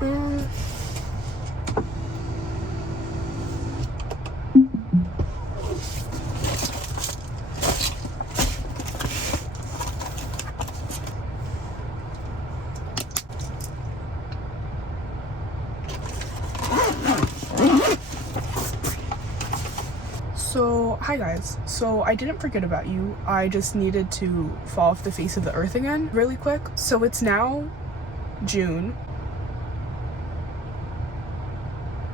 So, hi guys. So, I didn't forget about you. I just needed to fall off the face of the earth again really quick. So, it's now June.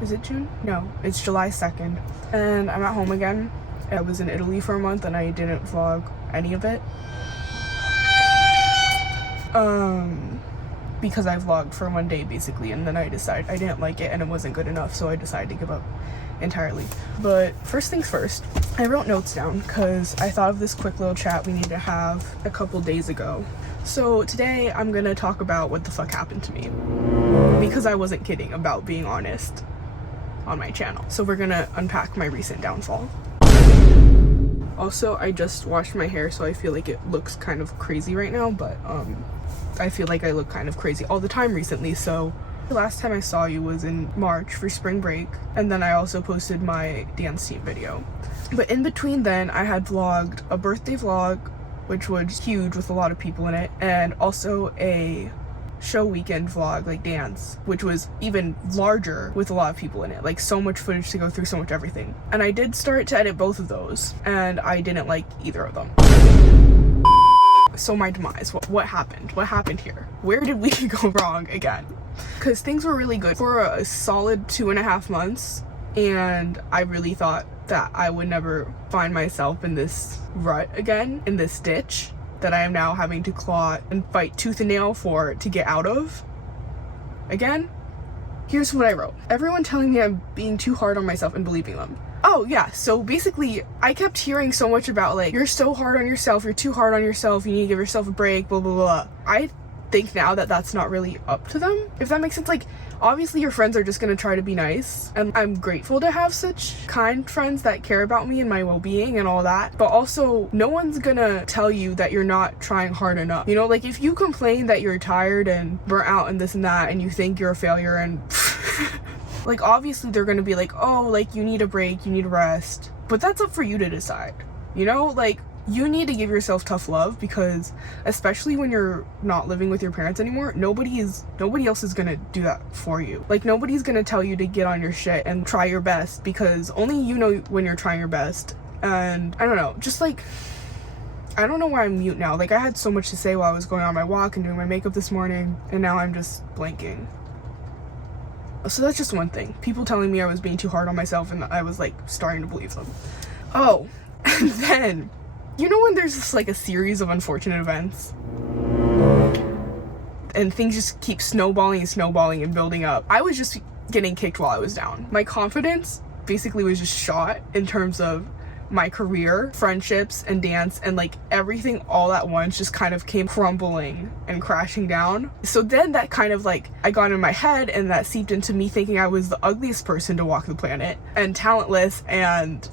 Is it June? No, it's July 2nd. And I'm at home again. I was in Italy for a month and I didn't vlog any of it. Because I vlogged for one day basically, and then I decided I didn't like it and it wasn't good enough, so I decided to give up entirely. But first things first, I wrote notes down because I thought of this quick little chat we need to have a couple days ago. So today I'm gonna talk about what the fuck happened to me, because I wasn't kidding about being honest on my channel. So we're gonna unpack my recent downfall. Also, I just washed my hair, so I feel like it looks kind of crazy right now, but I feel like I look kind of crazy all the time recently. So the last time I saw you was in March for spring break, and then I also posted my dance team video. But in between then, I had vlogged a birthday vlog, which was huge with a lot of people in it, and also a show weekend vlog, like dance, which was even larger with a lot of people in it, like so much footage to go through, so much everything. And I did start to edit both of those, and I didn't like either of them. So my demise, what happened? What happened here? Where did we go wrong again? Because things were really good for a solid 2.5 months, and I really thought that I would never find myself in this rut again, in this ditch that I am now having to claw and fight tooth and nail for to get out of again. Here's what I wrote. Everyone telling me I'm being too hard on myself and believing them. Oh yeah, so basically I kept hearing so much about like, you're so hard on yourself, you're too hard on yourself, you need to give yourself a break, blah blah blah. I think now that that's not really up to them, if that makes sense. Like, obviously your friends are just gonna try to be nice, and I'm grateful to have such kind friends that care about me and my well-being and all that, but also no one's gonna tell you that you're not trying hard enough. You know, like if you complain that you're tired and burnt out and this and that, and you think you're a failure and like, obviously they're gonna be like, oh, like you need a break, you need a rest, but that's up for you to decide. You know, like, you need to give yourself tough love, because especially when you're not living with your parents anymore, nobody else is gonna do that for you. Like, nobody's gonna tell you to get on your shit and try your best, because only you know when you're trying your best. And I don't know, just like, I don't know why I'm mute now. Like, I had so much to say while I was going on my walk and doing my makeup this morning, and now I'm just blanking. So that's just one thing. People telling me I was being too hard on myself, and I was like starting to believe them. Oh, and then, you know when there's just like a series of unfortunate events and things just keep snowballing and snowballing and building up? I was just getting kicked while I was down. My confidence basically was just shot in terms of my career, friendships, and dance, and like everything all at once just kind of came crumbling and crashing down. So then that kind of like, I got in my head, and that seeped into me thinking I was the ugliest person to walk the planet and talentless, and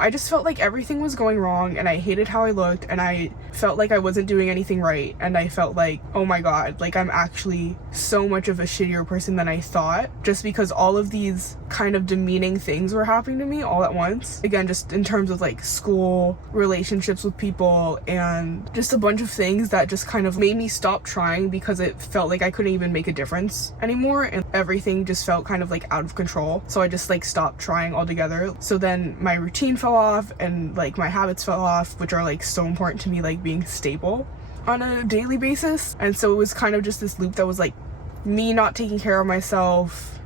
I just felt like everything was going wrong, and I hated how I looked, and I felt like I wasn't doing anything right, and I felt like, oh my god, like I'm actually so much of a shittier person than I thought, just because all of these kind of demeaning things were happening to me all at once. Again, just in terms of like school, relationships with people, and just a bunch of things that just kind of made me stop trying, because it felt like I couldn't even make a difference anymore, and everything just felt kind of like out of control. So I just like stopped trying altogether. So then my routine fell off, and like my habits fell off, which are like so important to me, like being stable on a daily basis. And so it was kind of just this loop that was like me not taking care of myself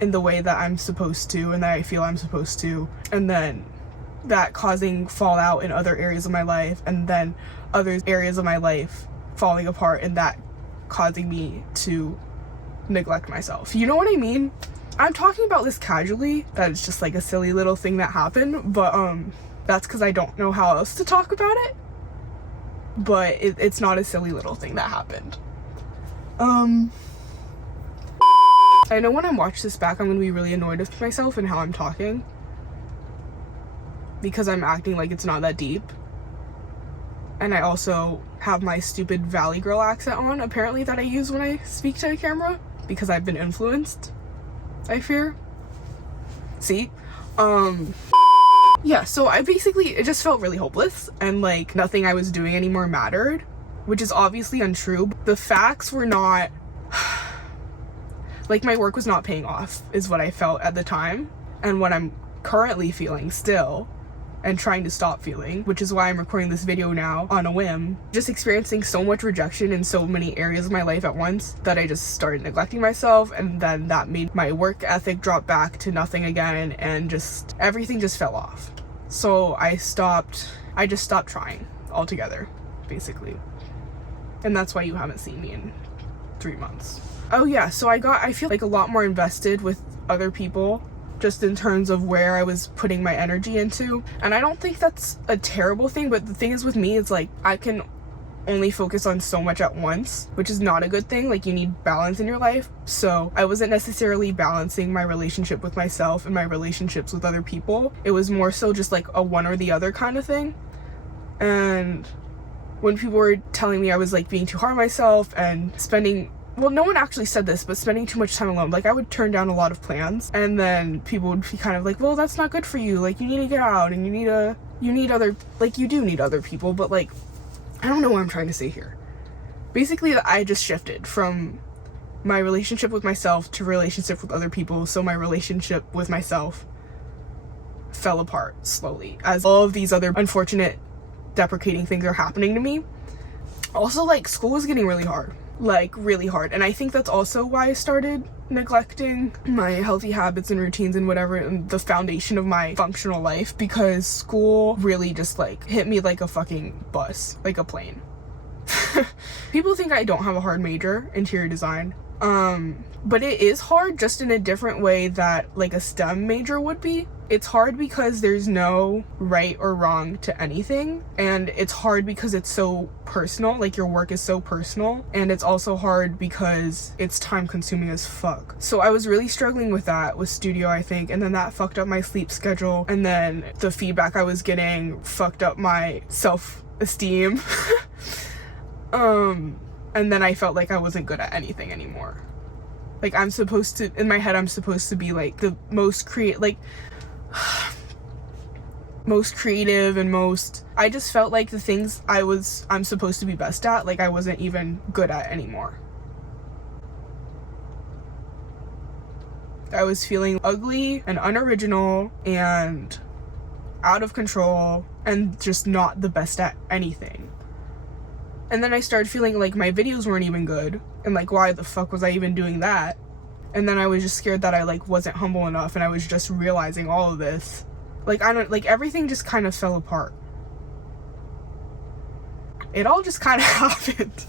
in the way that I'm supposed to, and that I feel I'm supposed to, and then that causing fallout in other areas of my life, and then other areas of my life falling apart, and that causing me to neglect myself. You know what I mean? I'm talking about this casually, that it's just like a silly little thing that happened, but that's because I don't know how else to talk about it. But it's not a silly little thing that happened. I know when I watch this back, I'm gonna be really annoyed with myself and how I'm talking, because I'm acting like it's not that deep. And I also have my stupid Valley Girl accent on, apparently, that I use when I speak to a camera. because I've been influenced, I fear. See? Yeah, so it just felt really hopeless, and like nothing I was doing anymore mattered, which is obviously untrue. The facts were not, like, my work was not paying off, is what I felt at the time, and what I'm currently feeling still, and trying to stop feeling, which is why I'm recording this video now on a whim. Just experiencing so much rejection in so many areas of my life at once that I just started neglecting myself, and then that made my work ethic drop back to nothing again, and just everything just fell off. So I just stopped trying altogether, basically. And that's why you haven't seen me in 3 months. Oh yeah, so I feel like a lot more invested with other people, just in terms of where I was putting my energy into. And I don't think that's a terrible thing, but the thing is with me, it's like I can only focus on so much at once, which is not a good thing. Like, you need balance in your life. So I wasn't necessarily balancing my relationship with myself and my relationships with other people. It was more so just like a one or the other kind of thing. And when people were telling me I was like being too hard on myself and well, no one actually said this, but spending too much time alone, like I would turn down a lot of plans, and then people would be kind of like, well, that's not good for you, like you need to get out, and you do need other people. But like, I don't know what I'm trying to say here. Basically, I just shifted from my relationship with myself to relationship with other people, so my relationship with myself fell apart slowly as all of these other unfortunate, deprecating things are happening to me. Also, like, school was getting really hard. Like, really hard. And I think that's also why I started neglecting my healthy habits and routines and whatever, and the foundation of my functional life, because school really just like hit me like a fucking bus, like a plane. People think I don't have a hard major, interior design, but it is hard, just in a different way that like a STEM major would be. It's hard because there's no right or wrong to anything, and it's hard because it's so personal, like your work is so personal, and it's also hard because it's time consuming as fuck. So I was really struggling with that with studio, I think, and then that fucked up my sleep schedule, and then the feedback I was getting fucked up my self-esteem. And then I felt like I wasn't good at anything anymore. Like, in my head I'm supposed to be like the most most creative and I just felt like the things I'm supposed to be best at, like I wasn't even good at anymore. I was feeling ugly and unoriginal and out of control and just not the best at anything. And then I started feeling like my videos weren't even good, and like, why the fuck was I even doing that? And then I was just scared that I like wasn't humble enough, and I was just realizing all of this. Like, everything just kind of fell apart. It all just kind of happened.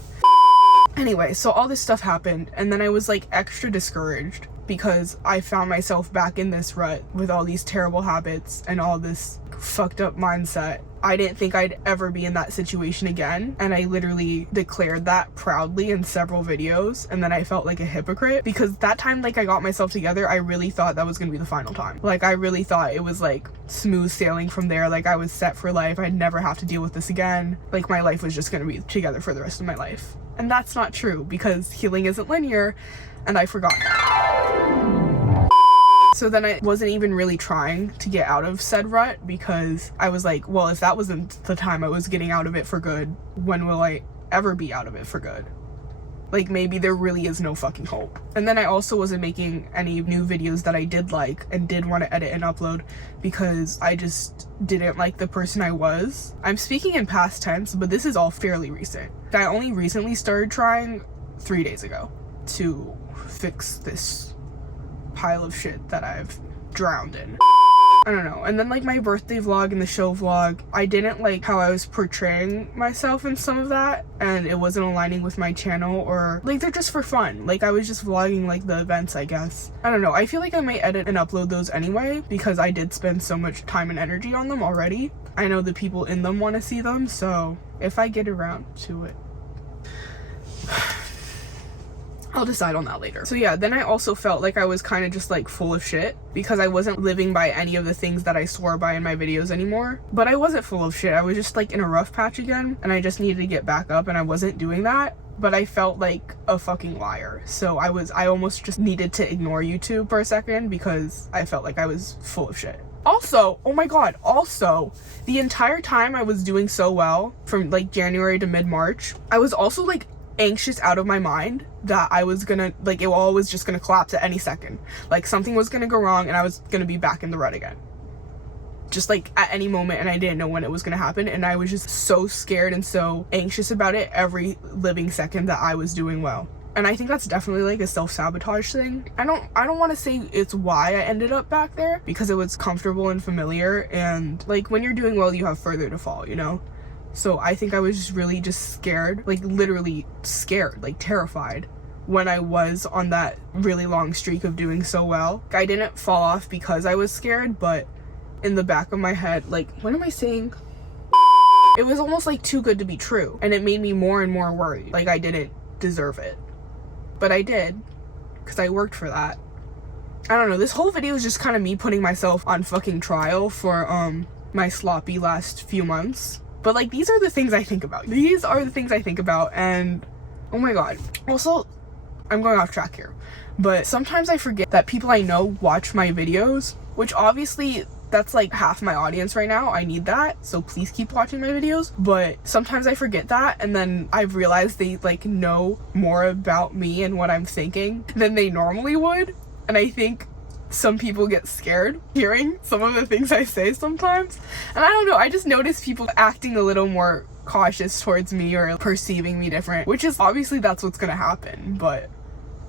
Anyway, so all this stuff happened, and then I was like extra discouraged because I found myself back in this rut with all these terrible habits and all this fucked up mindset. I didn't think I'd ever be in that situation again, and I literally declared that proudly in several videos, and then I felt like a hypocrite because that time, like, I got myself together. I really thought that was gonna be the final time. Like, I really thought it was like smooth sailing from there. Like, I was set for life. I'd never have to deal with this again. Like, my life was just gonna be together for the rest of my life. And that's not true, because healing isn't linear, and I forgot that. So then I wasn't even really trying to get out of said rut, because I was like, well, if that wasn't the time I was getting out of it for good, when will I ever be out of it for good? Like, maybe there really is no fucking hope. And then I also wasn't making any new videos that I did like and did want to edit and upload, because I just didn't like the person I was. I'm speaking in past tense, but this is all fairly recent. I only recently started trying 3 days ago to fix this pile of shit that I've drowned in. I don't know. And then like my birthday vlog and the show vlog, I didn't like how I was portraying myself in some of that, and it wasn't aligning with my channel, or like they're just for fun. Like, I was just vlogging like the events, I guess. I don't know. I feel like I might edit and upload those anyway, because I did spend so much time and energy on them already. I know the people in them want to see them, so if I get around to it, I'll decide on that later. So yeah, then I also felt like I was kind of just like full of shit, because I wasn't living by any of the things that I swore by in my videos anymore. But I wasn't full of shit. I was just like in a rough patch again, and I just needed to get back up, and I wasn't doing that. but I felt like a fucking liar. So I almost just needed to ignore YouTube for a second because I felt like I was full of shit. Also, oh my god, also, the entire time I was doing so well, from like January to mid-March, I was also like anxious out of my mind that I was gonna, like, it all was just gonna collapse at any second. Like something was gonna go wrong and I was gonna be back in the red again. Just like at any moment, and I didn't know when it was gonna happen, and I was just so scared and so anxious about it every living second that I was doing well. And I think that's definitely like a self-sabotage thing. I don't want to say it's why I ended up back there, because it was comfortable and familiar, and like when you're doing well you have further to fall, you know? So I think I was just really just scared, like literally scared, like terrified when I was on that really long streak of doing so well. I didn't fall off because I was scared, but in the back of my head, like, what am I saying? It was almost like too good to be true, and it made me more and more worried, like I didn't deserve it. But I did, because I worked for that. I don't know, this whole video is just kind of me putting myself on fucking trial for my sloppy last few months. But like, these are the things I think about. These are the things I think about, and oh my god. Also, I'm going off track here, but sometimes I forget that people I know watch my videos, which obviously that's like half my audience right now. I need that, so please keep watching my videos. But sometimes I forget that, and then I've realized they like know more about me and what I'm thinking than they normally would, and I think some people get scared hearing some of the things I say sometimes. And I don't know, I just notice people acting a little more cautious towards me or perceiving me different, which is obviously that's what's gonna happen. But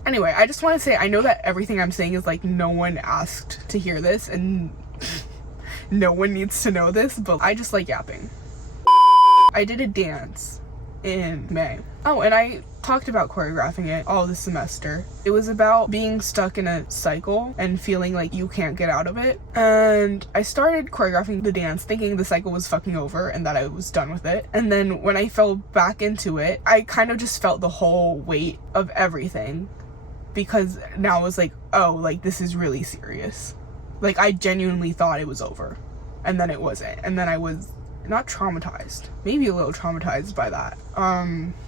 anyway, I just want to say, I know that everything I'm saying is like no one asked to hear this and no one needs to know this, but I just like yapping. I did a dance in May. Oh, and I talked about choreographing it all this semester. It was about being stuck in a cycle and feeling like you can't get out of it. And I started choreographing the dance thinking the cycle was fucking over and that I was done with it. And then when I fell back into it, I kind of just felt the whole weight of everything, because now it was like, oh, like this is really serious. Like I genuinely thought it was over, and then it wasn't, and then I was not traumatized, maybe a little traumatized by that.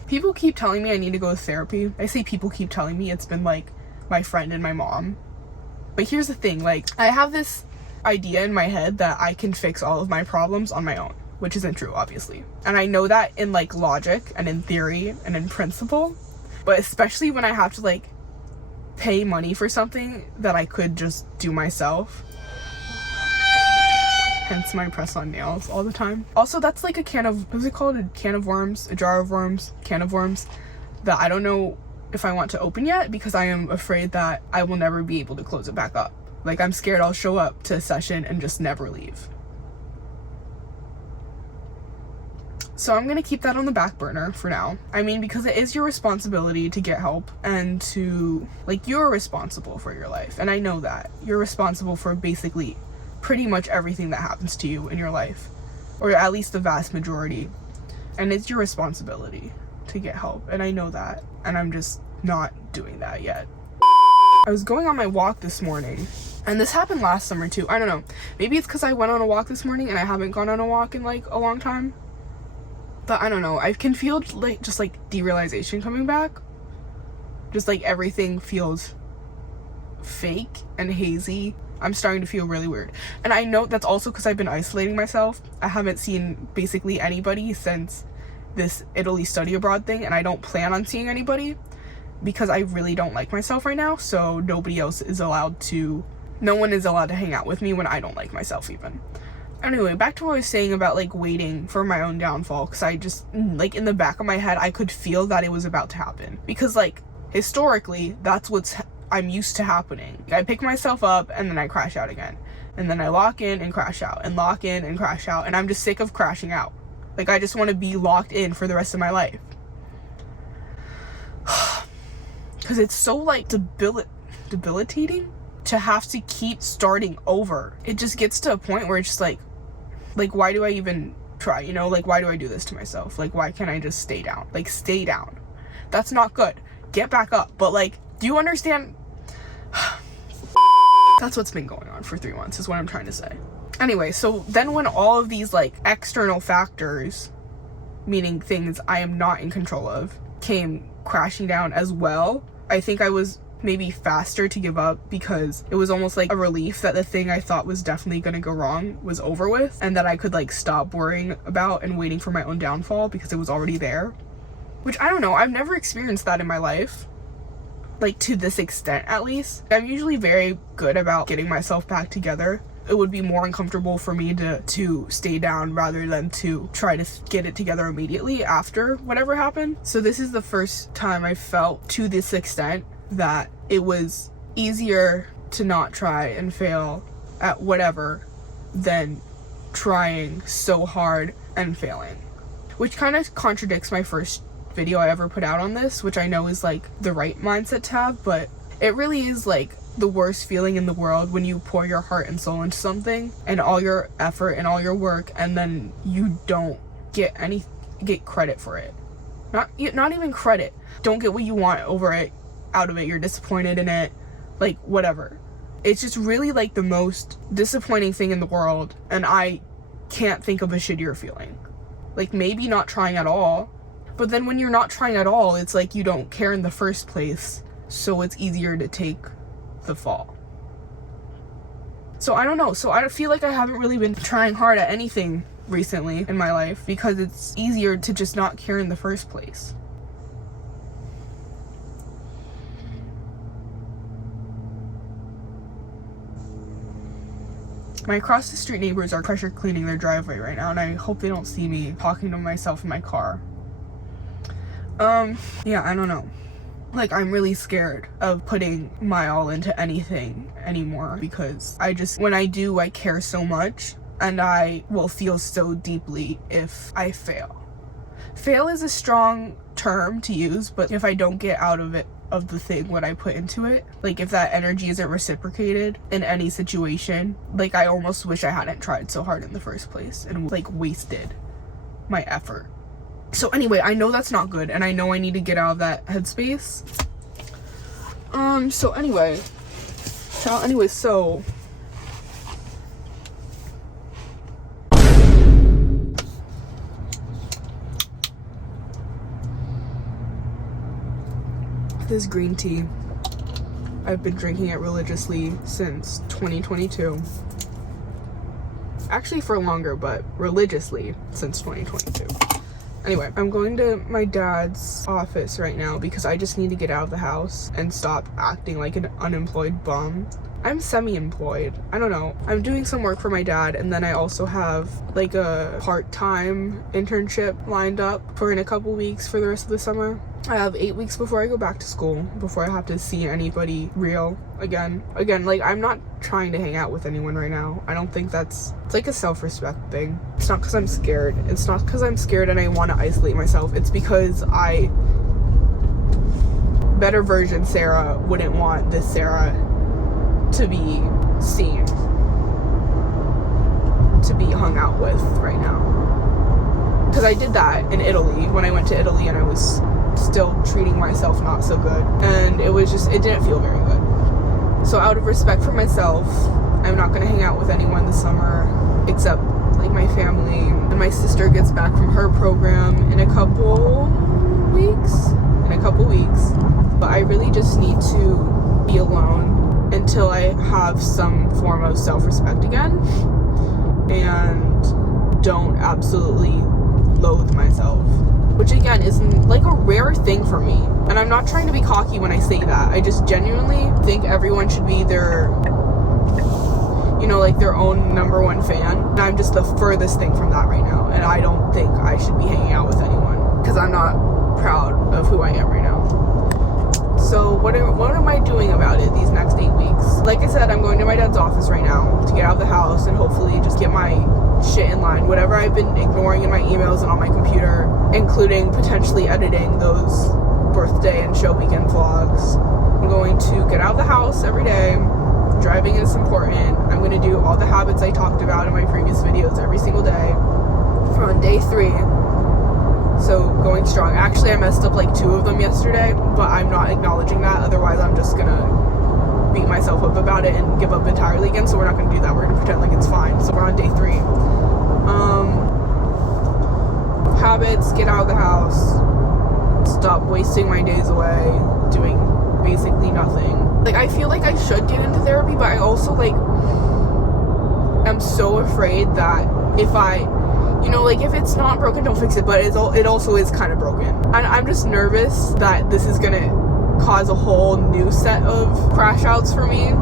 People keep telling me I need to go to therapy. I say people keep telling me, it's been like my friend and my mom. But here's the thing, like I have this idea in my head that I can fix all of my problems on my own, which isn't true, obviously. And I know that in like logic and in theory and in principle, but especially when I have to like pay money for something that I could just do myself. Hence my press-on nails all the time. Also, that's like a can of, what's it called? A can of worms? A jar of worms? Can of worms? That I don't know if I want to open yet, because I am afraid that I will never be able to close it back up. Like, I'm scared I'll show up to a session and just never leave. So I'm gonna keep that on the back burner for now. I mean, because it is your responsibility to get help, and to, like, you're responsible for your life. And I know that. You're responsible for basically pretty much everything that happens to you in your life, or at least the vast majority. And it's your responsibility to get help, and I know that. And I'm just not doing that yet. I was going on my walk this morning, and this happened last summer too. I don't know. Maybe it's because I went on a walk this morning and I haven't gone on a walk in like a long time. But I don't know, I can feel like just like derealization coming back. Just like everything feels fake and hazy. I'm starting to feel really weird. And I know that's also because I've been isolating myself. I haven't seen basically anybody since this Italy study abroad thing, and I don't plan on seeing anybody because I really don't like myself right now. So no one is allowed to hang out with me when I don't like myself even. Anyway, back to what I was saying about like waiting for my own downfall, because I just, like, in the back of my head I could feel that it was about to happen, because like historically that's what's I'm used to happening. I pick myself up and then I crash out again, and then I lock in and crash out and lock in and crash out, and I'm just sick of crashing out. Like, I just want to be locked in for the rest of my life, because it's so like debilitating to have to keep starting over. It just gets to a point where it's just like why do I even try, you know? Like, why do I do this to myself? Like, why can't I just stay down? Like, stay down. That's not good. Get back up. But like, do you understand? That's what's been going on for 3 months is what I'm trying to say. Anyway, so then when all of these like external factors, meaning things I am not in control of, came crashing down as well. I think I was maybe faster to give up because it was almost like a relief that the thing I thought was definitely gonna go wrong was over with, and that I could like stop worrying about and waiting for my own downfall because it was already there. Which, I don't know, I've never experienced that in my life, like to this extent at least. I'm usually very good about getting myself back together. It would be more uncomfortable for me to stay down rather than to try to get it together immediately after whatever happened. So this is the first time I felt to this extent that it was easier to not try and fail at whatever than trying so hard and failing. Which kind of contradicts my first video I ever put out on this, which I know is like the right mindset to have, but it really is like the worst feeling in the world when you pour your heart and soul into something and all your effort and all your work, and then you don't get credit for it. Not even credit. Don't get what you want out of it. You're disappointed in it, like whatever. It's just really like the most disappointing thing in the world, and I can't think of a shittier feeling. Like maybe not trying at all, but then when you're not trying at all, it's like you don't care in the first place, so it's easier to take the fall. So I don't know. So I feel like I haven't really been trying hard at anything recently in my life because it's easier to just not care in the first place. My across the street neighbors are pressure cleaning their driveway right now, and I hope they don't see me talking to myself in my car. Yeah, I don't know. Like, I'm really scared of putting my all into anything anymore because when I do, I care so much, and I will feel so deeply if I fail. Fail is a strong term to use, but if I don't get out of the thing what I put into it, like if that energy isn't reciprocated in any situation, like I almost wish I hadn't tried so hard in the first place and like wasted my effort. So anyway, I know that's not good, and I know I need to get out of that headspace. So this green tea, I've been drinking it religiously since 2022. Actually for longer, but religiously since 2022. Anyway, I'm going to my dad's office right now because I just need to get out of the house and stop acting like an unemployed bum. I'm semi-employed. I don't know. I'm doing some work for my dad, and then I also have like a part-time internship lined up for in a couple weeks for the rest of the summer. I have 8 weeks before I go back to school, before I have to see anybody real again. Like, I'm not trying to hang out with anyone right now. I don't think it's like a self-respect thing. It's not because I'm scared. It's not because I'm scared and I want to isolate myself. It's because better version Sarah wouldn't want this Sarah to be seen, to be hung out with right now. Because I did that in Italy, when I went to Italy, and I was still treating myself not so good, and it didn't feel very good. So out of respect for myself, I'm not gonna hang out with anyone this summer except like my family, and my sister gets back from her program in a couple weeks, but I really just need to be alone until I have some form of self-respect again and don't absolutely loathe myself, which again isn't like a rare thing for me. And I'm not trying to be cocky when I say that. I just genuinely think everyone should be their own number one fan. And I'm just the furthest thing from that right now. And I don't think I should be hanging out with anyone because I'm not proud of who I am right now. So what am I doing about it these next 8 weeks? Like I said, I'm going to my dad's office right now to get out of the house and hopefully just get my shit in line. Whatever I've been ignoring in my emails and on my computer, including potentially editing those birthday and show weekend vlogs. I'm going to get out of the house every day. Driving is important. I'm going to do all the habits I talked about in my previous videos every single day. We're on day 3. So going strong. Actually, I messed up like 2 of them yesterday, but I'm not acknowledging that. Otherwise, I'm just gonna beat myself up about it and give up entirely again. So we're not gonna do that. We're gonna pretend like it's fine. So we're on day 3. Habits, get out of the house, stop wasting my days away doing basically nothing. Like, I feel like I should get into therapy, but I also, like, am so afraid that if I, you know, like, if it's not broken, don't fix it, but it also is kind of broken. And I'm just nervous that this is gonna cause a whole new set of crash outs for me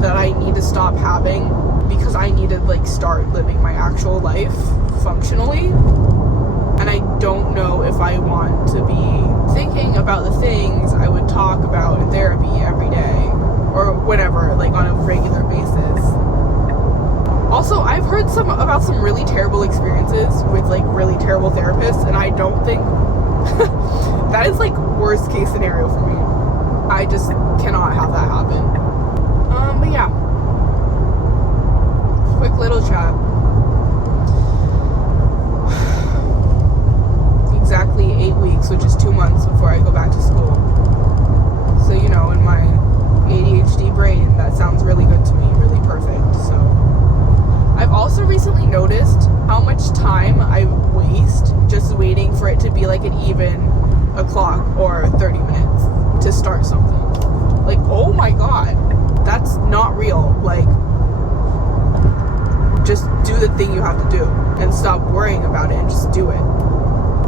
that I need to stop having, because I need to, like, start living my actual life functionally. And I don't know if I want to be thinking about the things I would talk about in therapy every day or whatever, like, on a regular basis. Also, I've heard about some really terrible experiences with, like, really terrible therapists, and I don't think that is, like, worst case scenario for me. I just cannot have that happen. But yeah, quick little chat. Exactly 8 weeks, which is 2 months before I go back to school. So, you know, in my ADHD brain, that sounds really good to me, really perfect. So I've also recently noticed how much time I waste just waiting for it to be like an even o'clock or 30 minutes to start something. Like, oh my god, that's not real. Like, just do the thing you have to do and stop worrying about it and just do it.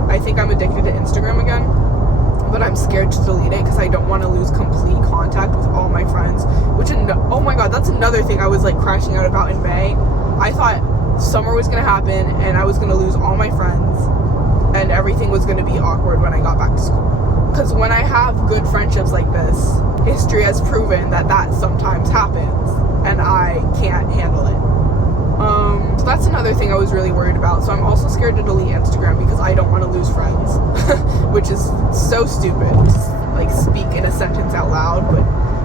I think I'm addicted to Instagram again, but I'm scared to delete it because I don't want to lose complete contact with all my friends, which, oh my god, that's another thing I was, like, crashing out about in May. I thought summer was going to happen and I was going to lose all my friends and everything was going to be awkward when I got back to school. Because when I have good friendships like this, history has proven that sometimes happens and I can't handle it. So that's another thing I was really worried about. So I'm also scared to delete Instagram because I don't want to lose friends, which is so stupid to, like, speak in a sentence out loud. But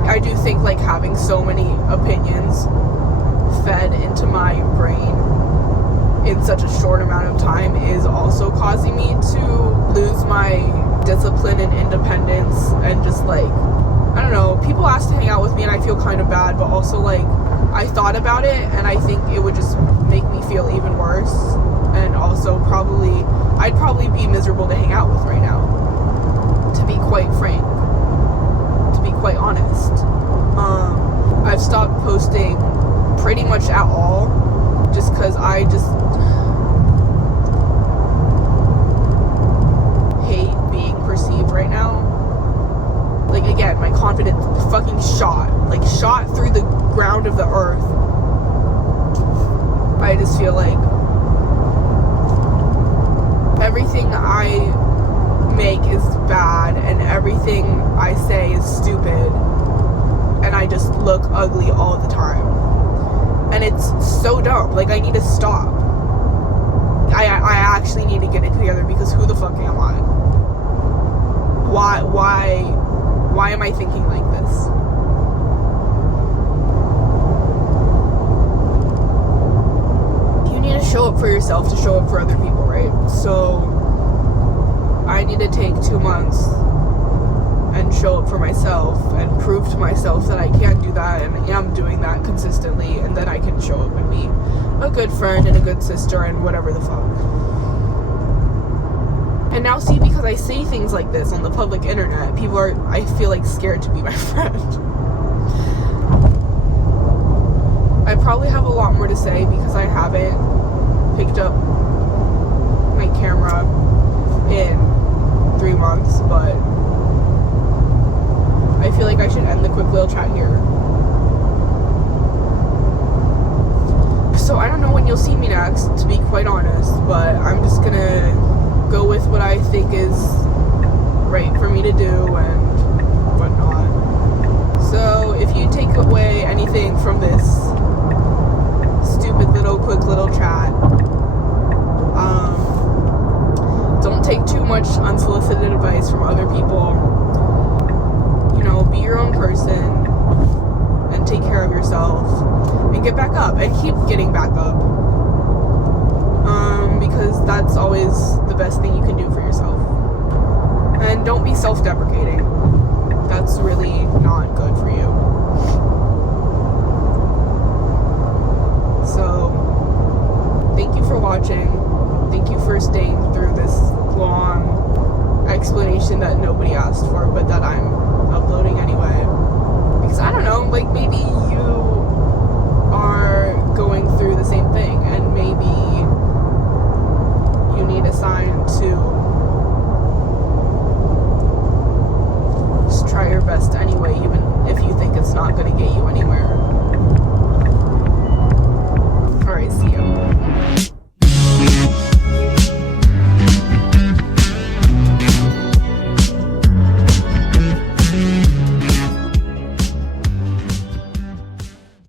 I do think, like, having so many opinions fed into my brain in such a short amount of time is also causing me to lose my discipline and independence, and just, like, I don't know, people ask to hang out with me and I feel kind of bad, but also, like, I thought about it and I think it would just make me feel even worse, and also I'd probably be miserable to hang out with right now, to be quite frank, to be quite honest. I've stopped posting pretty much at all just because I just hate being perceived right now. Like, again, my confidence fucking shot through the ground of the earth. I just feel like everything I make is bad and everything I say is stupid, and I just look ugly all the time. And it's so dumb. Like, I need to stop. I actually need to get it together, because who the fuck am I? Why am I thinking like this? You need to show up for yourself to show up for other people, right? So I need to take 2 months and show up for myself and prove to myself that I can do that and am doing that consistently, and then I can show up and be a good friend and a good sister and whatever the fuck. And now, see, because I say things like this on the public internet, people are, I feel like, scared to be my friend. I probably have a lot more to say because I haven't picked up my camera in 3 months, but I feel like I should end the quick little chat here. So I don't know when you'll see me next, to be quite honest, but I'm just gonna go with what I think is right for me to do and whatnot. So if you take away anything from this stupid little quick little chat, don't take too much unsolicited advice from other people. You know, be your own person and take care of yourself and get back up and keep getting back up. Because that's always the best thing you can do for yourself. And don't be self-deprecating. That's really not good for you. So, thank you for watching. Thank you for staying through this long explanation information that nobody asked for, but that I'm uploading anyway. Because I don't know, like maybe you are going through the same thing, and maybe you need a sign to